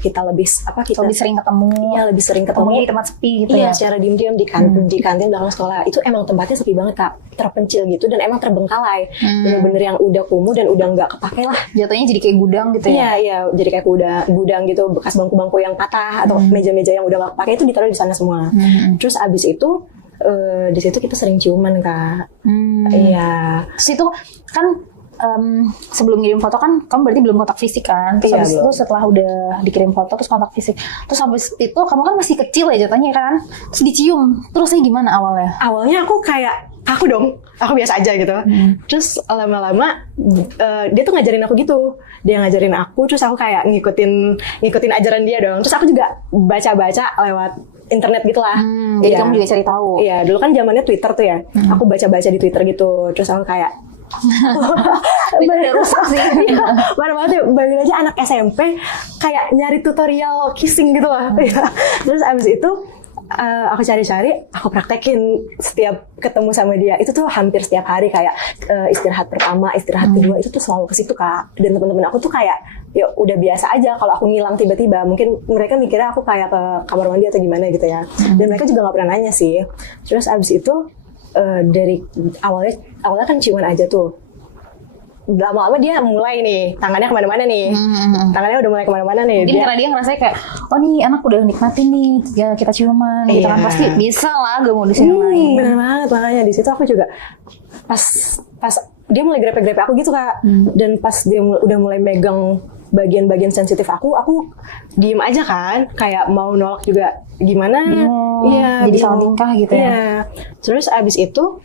kita lebih sering ketemu. Iya, lebih sering ketemu di tempat sepi gitu ya. Iya, secara diam-diam di kantin belakang sekolah. Itu emang tempatnya sepi banget Kak, terpencil gitu dan emang terbengkalai. Bener-bener yang udah kumuh dan udah nggak kepake lah. Jatuhnya jadi kayak gudang gitu ya. Iya, jadi kayak gudang gitu, bekas bangku-bangku yang patah atau meja-meja yang udah nggak kepake itu ditaruh di sana semua. Terus abis itu di situ kita sering ciuman Kak. Iya. Terus itu kan sebelum ngirim foto kan kamu berarti belum kontak fisik kan? Terus habis itu setelah udah dikirim foto terus kontak fisik. Terus habis itu kamu kan masih kecil ya jatuhnya kan? Terus dicium. Terusnya gimana awalnya? Awalnya aku kayak aku biasa aja gitu. Terus lama-lama dia tuh ngajarin aku gitu. Dia ngajarin aku, terus aku kayak ngikutin ajaran dia dong. Terus aku juga baca-baca lewat internet gitu lah. Jadi kamu juga cari tahu. Iya, dulu kan zamannya Twitter tuh ya. Aku baca-baca di Twitter gitu. Terus aku kayak bener rusak sih. Mana banget ya, bayangin aja anak SMP kayak nyari tutorial kissing gitu lah. Terus abis itu aku cari-cari, aku praktekin setiap ketemu sama dia. Itu tuh hampir setiap hari kayak istirahat pertama, istirahat kedua itu tuh selalu ke situ Kak. Dan teman-teman aku tuh kayak ya udah biasa aja kalau aku ngilang tiba-tiba. Mungkin mereka mikirnya aku kayak ke kamar mandi atau gimana gitu ya. Dan mereka juga nggak pernah nanya sih. Terus abis itu dari awalnya kan ciuman aja tuh. Lama-lama dia mulai nih tangannya kemana-mana nih. Tangannya udah mulai kemana-mana nih. Mungkin karena dia ngerasa kayak oh nih anak udah nikmatin nih ya kita ciuman gitu kan, pasti bisa lah gak mau disini lain. Bener banget, makanya di situ aku juga pas dia mulai grepe-grepe aku gitu Kak. Dan pas dia udah mulai megang bagian-bagian sensitif aku diem aja kan, kayak mau nolak juga gimana. Iya, jadi salah tingkah gitu ya. Iya. Terus abis itu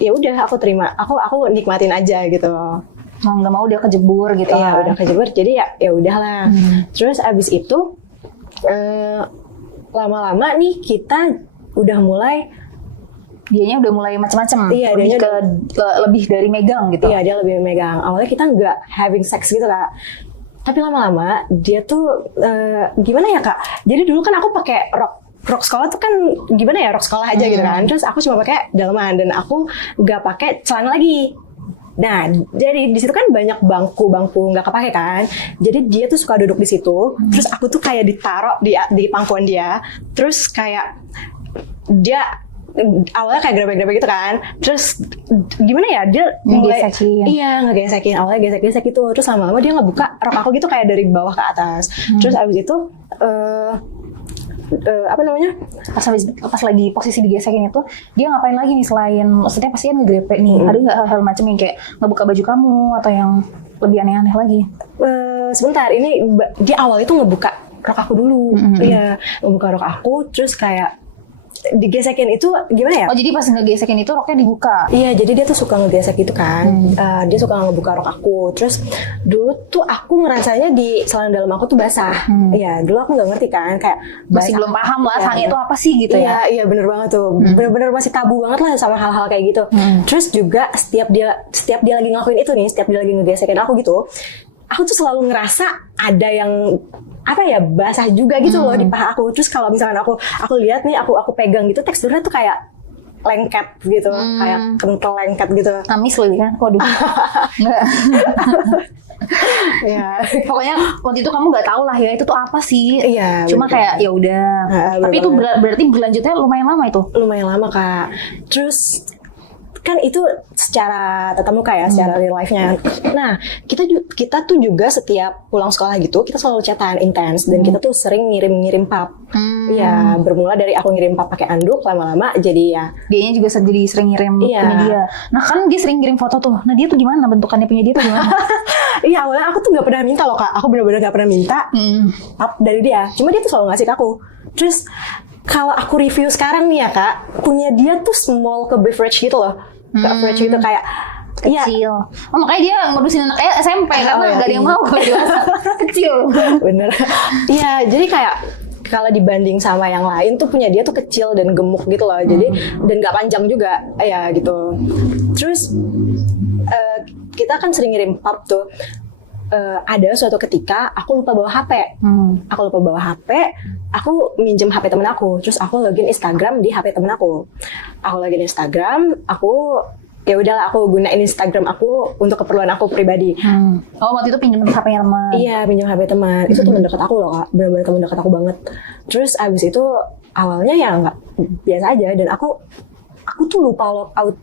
ya udah aku terima, aku nikmatin aja gitu. Nggak mau dia kejebur gitu. Iya, udah kejebur, jadi ya udahlah. Terus abis itu lama-lama nih kita udah mulai, dianya udah mulai macam-macam. Iya, lebih ke lebih dari megang gitu. Iya, dia lebih megang. Awalnya kita nggak having sex gitu Kak. Tapi lama-lama dia tuh gimana ya Kak? Jadi dulu kan aku pakai rok sekolah tuh kan gimana ya, rok sekolah aja gitu kan. Terus aku cuma pakai dalaman dan aku nggak pakai celana lagi. Nah, jadi di situ kan banyak bangku nggak kepake kan. Jadi dia tuh suka duduk di situ. Terus aku tuh kayak ditaruh di pangkuan dia. Terus kayak dia awalnya kayak grepe-grepe gitu kan, terus gimana ya dia mulai ngegesekin, awalnya gesek-gesek gitu, terus lama-lama dia ngebuka rok aku gitu kayak dari bawah ke atas. Terus abis itu pas lagi posisi digesekin itu dia ngapain lagi nih selain maksudnya pasti kan ngegrepe nih, ada nggak hal-hal macam yang kayak ngebuka baju kamu atau yang lebih aneh-aneh lagi? Sebentar, ini dia awal itu ngebuka rok aku dulu. Iya, ngebuka rok aku, terus kayak digesekin itu gimana ya? Oh, jadi pas ngegesekin itu roknya dibuka? Iya, jadi dia tuh suka ngegesek gitu kan. Dia suka ngebuka rok aku. Terus dulu tuh aku ngerasanya di celana dalam aku tuh basah. Iya, dulu aku nggak ngerti kan, kayak masih belum paham lah sange itu apa sih gitu ya. Iya, bener banget tuh. Bener-bener masih tabu banget lah sama hal-hal kayak gitu. Terus juga setiap dia lagi ngelakuin itu nih, setiap dia lagi ngegesekin aku gitu, aku tuh selalu ngerasa ada yang apa ya, basah juga gitu loh di paha aku. Terus kalau misalkan aku lihat nih, aku pegang gitu, teksturnya tuh kayak lengket gitu, kayak kental lengket gitu. Amis loh kan? Waduh. Enggak. Ya, pokoknya waktu itu kamu nggak tahu lah ya itu tuh apa sih. Iya. Cuma kayak ya udah. Tapi itu berarti berlanjutnya lumayan lama itu. Lumayan lama Kak. Terus kan itu secara tatap muka ya, secara real life-nya. Nah, kita tuh juga setiap pulang sekolah gitu, kita selalu chatan intens dan kita tuh sering ngirim pap. Iya, bermula dari aku ngirim pap pakai anduk, lama-lama jadi ya. Dianya juga jadi sering ngirim punya dia. Nah, kan dia sering ngirim foto tuh. Nah, dia tuh gimana bentukannya punya dia tuh gimana? Iya, awalnya aku tuh nggak pernah minta loh Kak. Aku benar-benar nggak pernah minta pap dari dia. Cuma dia tuh selalu ngasih ke aku. Terus kalau aku review sekarang nih ya Kak, punya dia tuh small ke beverage gitu loh. Ke average gitu kayak kecil. Oh, makanya dia ngurusin anaknya SMP karena nggak ada yang mau kecil. Bener. Iya, jadi kayak kalau dibanding sama yang lain tuh punya dia tuh kecil dan gemuk gitu loh. Jadi dan nggak panjang juga, ya gitu. Terus kita kan sering ngirim pap tuh. Ada suatu ketika aku lupa bawa HP. Aku minjem HP temen aku, terus aku login Instagram di HP temen aku. Aku login Instagram, aku ya udahlah aku gunain Instagram aku untuk keperluan aku pribadi. Oh, waktu itu pinjam HP-nya teman. Iya, pinjam HP teman. Itu teman dekat aku loh, Kak. Benar-benar teman dekat aku banget. Terus abis itu awalnya ya nggak biasa aja, dan aku tuh lupa log out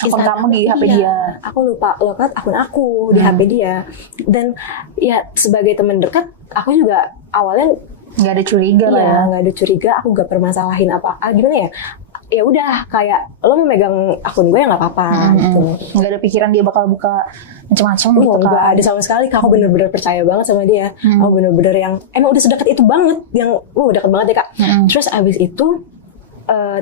Akun kamu di HP dia. Aku lupa log out akun aku di HP dia. Dan ya sebagai teman dekat, aku juga awalnya Nggak ada curiga lah ya. nggak ada curiga, aku nggak permasalahin apa. Gimana ya? Ya udah, kayak lo memegang akun gue ya nggak apa-apa gitu. Nggak ada pikiran dia bakal buka macam-macam gitu kan. Nggak ada sama sekali. Aku bener-bener percaya banget sama dia. Aku bener-bener yang emang udah sedekat itu banget, yang deket banget ya Kak. Terus abis itu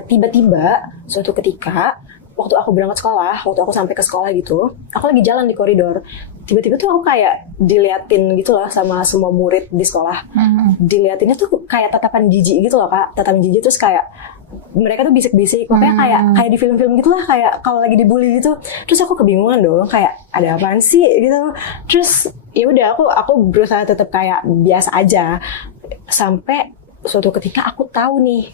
tiba-tiba suatu ketika waktu aku berangkat sekolah, waktu aku sampai ke sekolah gitu, aku lagi jalan di koridor. Tiba-tiba tuh aku kayak diliatin gitu loh sama semua murid di sekolah. Diliatinnya tuh kayak tatapan jijik gitu loh Kak. Tatapan jijik terus kayak mereka tuh bisik-bisik, makanya kayak di film-film gitulah, kayak kalau lagi dibully gitu. Terus aku kebingungan dong, kayak ada apaan sih gitu. Terus ya udah aku berusaha tetap kayak biasa aja. Sampai suatu ketika aku tahu nih,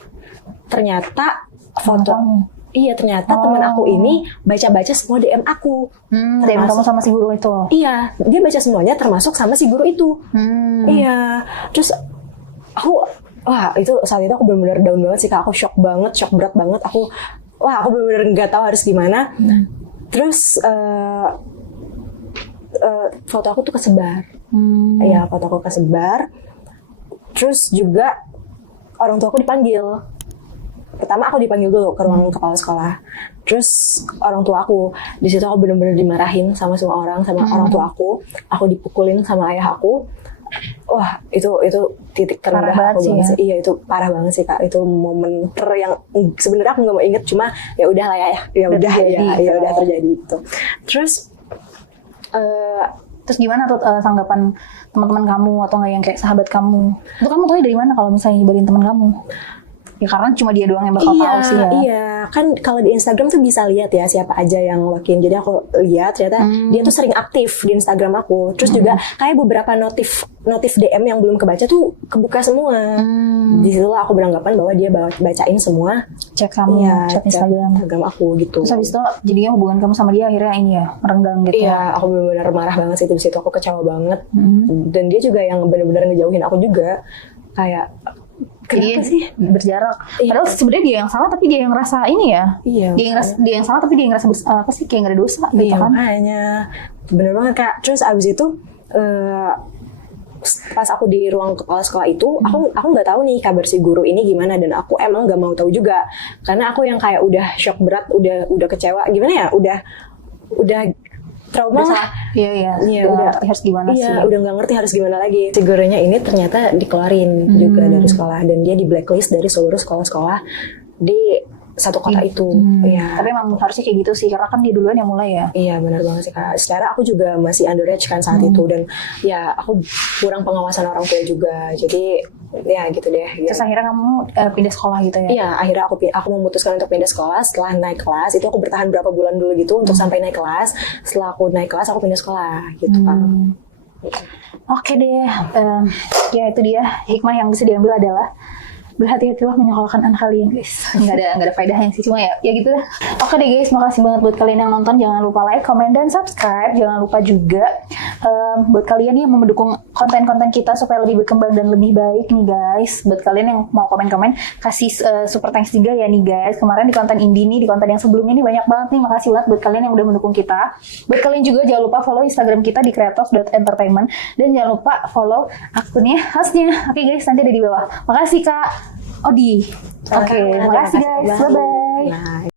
ternyata foto ternyata teman aku ini baca-baca semua DM aku. DM kamu sama si guru itu. Iya, dia baca semuanya termasuk sama si guru itu. Iya. Terus aku itu saat itu aku benar-benar down banget sih Kak. Aku shock berat banget. Aku benar-benar nggak tahu harus gimana. Terus foto aku tuh kesebar. Iya, foto aku kesebar. Terus juga orang tua aku dipanggil. Pertama aku dipanggil dulu ke ruang kepala sekolah. Terus orang tua aku, di situ aku benar-benar dimarahin sama semua orang, sama orang tua aku. Aku dipukulin sama ayah aku. Wah, itu titik terendah aku banget sih. Iya, itu parah banget sih Kak. Itu momen yang sebenarnya aku nggak mau inget, cuma ya udah lah ya udah terjadi itu. Terus gimana tuh tanggapan teman-teman kamu atau nggak yang kayak sahabat kamu? Itu kamu tahu dari mana kalau misalnya nyebarin teman kamu? Ya karena cuma dia doang yang bakal tahu sih ya. Iya, kan kalau di Instagram tuh bisa lihat ya siapa aja yang lakuin. Jadi aku lihat ternyata dia tuh sering aktif di Instagram aku. Terus juga kayak beberapa notif DM yang belum kebaca tuh kebuka semua. Di situ aku beranggapan bahwa dia bacain semua chat kamu, chat Instagram aku gitu. Terus habis itu jadinya hubungan kamu sama dia akhirnya ini ya merenggang gitu. Iya, aku benar-benar marah banget sih di situ. Aku kecewa banget. Dan dia juga yang benar-benar ngejauhin aku juga. Kayak kenapa sih berjarak? Padahal sebenarnya dia yang salah tapi dia yang ngerasa ini ya. Iya. Dia yang salah tapi dia yang ngerasa apa sih kayak nggak ada dosa gitu kan? Makanya bener banget Kak. Terus abis itu pas aku di ruang kepala sekolah itu, aku nggak tahu nih kabar si guru ini gimana, dan aku emang nggak mau tahu juga karena aku yang kayak udah shock berat, udah kecewa gimana ya, udah trauma lah. Iya, udah ngerti harus gimana sih. Iya, udah nggak ngerti harus gimana lagi. Si gurunya ini ternyata dikeluarin juga dari sekolah, dan dia di blacklist dari seluruh sekolah-sekolah di satu kota itu. Iya. Tapi emang harusnya kayak gitu sih, karena kan dia duluan yang mulai ya. Iya, benar banget sih Kak. Secara aku juga masih underage kan saat itu, dan ya aku kurang pengawasan orang tua juga. Jadi ya gitu deh. Terus akhirnya kamu pindah sekolah gitu ya? Iya, akhirnya aku memutuskan untuk pindah sekolah. Setelah naik kelas itu aku bertahan berapa bulan dulu gitu untuk sampai naik kelas. Setelah aku naik kelas aku pindah sekolah gitu kan. Oke deh, ya itu dia hikmah yang bisa diambil adalah berhati-hatilah menyekolahkan anak kalian guys. Nggak ada faedahnya sih, cuma ya gitu lah. Oke deh guys, makasih banget buat kalian yang nonton. Jangan lupa like, comment, dan subscribe. Jangan lupa juga buat kalian yang mau mendukung konten-konten kita supaya lebih berkembang dan lebih baik nih guys. Buat kalian yang mau komen-komen, kasih super thanks juga ya nih guys. Kemarin di konten Indi nih, di konten yang sebelumnya nih banyak banget nih. Makasih banget buat kalian yang udah mendukung kita. Buat kalian juga jangan lupa follow Instagram kita di kreatos.entertainment, dan jangan lupa follow akunnya hostnya. Oke guys, nanti ada di bawah. Makasih Kak Odi. Oke, makasih guys. Bye-bye.